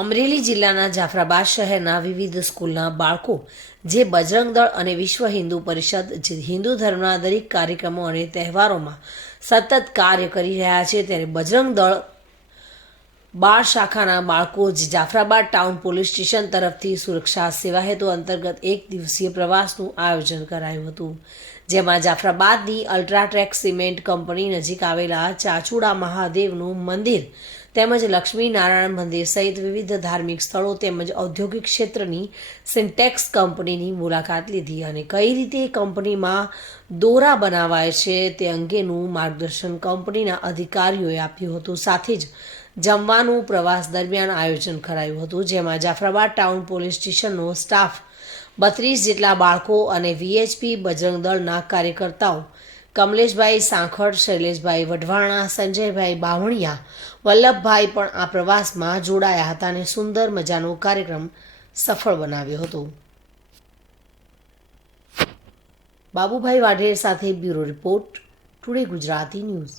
અમરેલી જિલ્લાના જાફરાબાદ શહેરના વિવિધ સ્કૂલના બાળકો જે બજરંગ દળ અને વિશ્વ હિન્દુ પરિષદ જે હિન્દુ ધર્મના દરેક કાર્યક્રમો અને તહેવારોમાં સતત કાર્ય કરી રહ્યા છે, ત્યારે બજરંગ દળ બાળ શાખાના બાળકો જે જાફરાબાદ ટાઉન પોલીસ સ્ટેશન તરફથી સુરક્ષા સેવા હેતુ અંતર્ગત એક દિવસીય પ્રવાસનું આયોજન કરાયું હતું, જેમાં જાફરાબાદની અલ્ટ્રાટેક સિમેન્ટ કંપની નજીક આવેલા ચાચુડા મહાદેવનું મંદિર તેમજ લક્ષ્મી નારાયણ મંદિર સહિત વિવિધ ધાર્મિક સ્થળો તેમજ ઔદ્યોગિક ક્ષેત્રની સિન્ટેક્સ કંપનીની મુલાકાત લીધી અને કઈ રીતે કંપનીમાં દોરા બનાવાય છે તે અંગેનું માર્ગદર્શન કંપનીના અધિકારીઓએ આપ્યું હતું. સાથે જ જમવાનું પ્રવાસ દરમિયાન આયોજન કરાયું હતું, જેમાં જાફરાબાદ ટાઉન પોલીસ સ્ટેશનનો સ્ટાફ 32 જેટલા બાળકો અને વીએચપી બજરંગ દળના કાર્યકર્તાઓ કમલેશભાઈ સાંખળ, શૈલેષભાઈ વઢવાણા, સંજયભાઈ બાવણિયા, વલ્લભભાઈ પણ આ પ્રવાસમાં જોડાયા હતા અને સુંદર મજાનો કાર્યક્રમ સફળ બનાવ્યો હતો. બાબુભાઈ વાઢેર સાથે bureau report, today Gujarati news.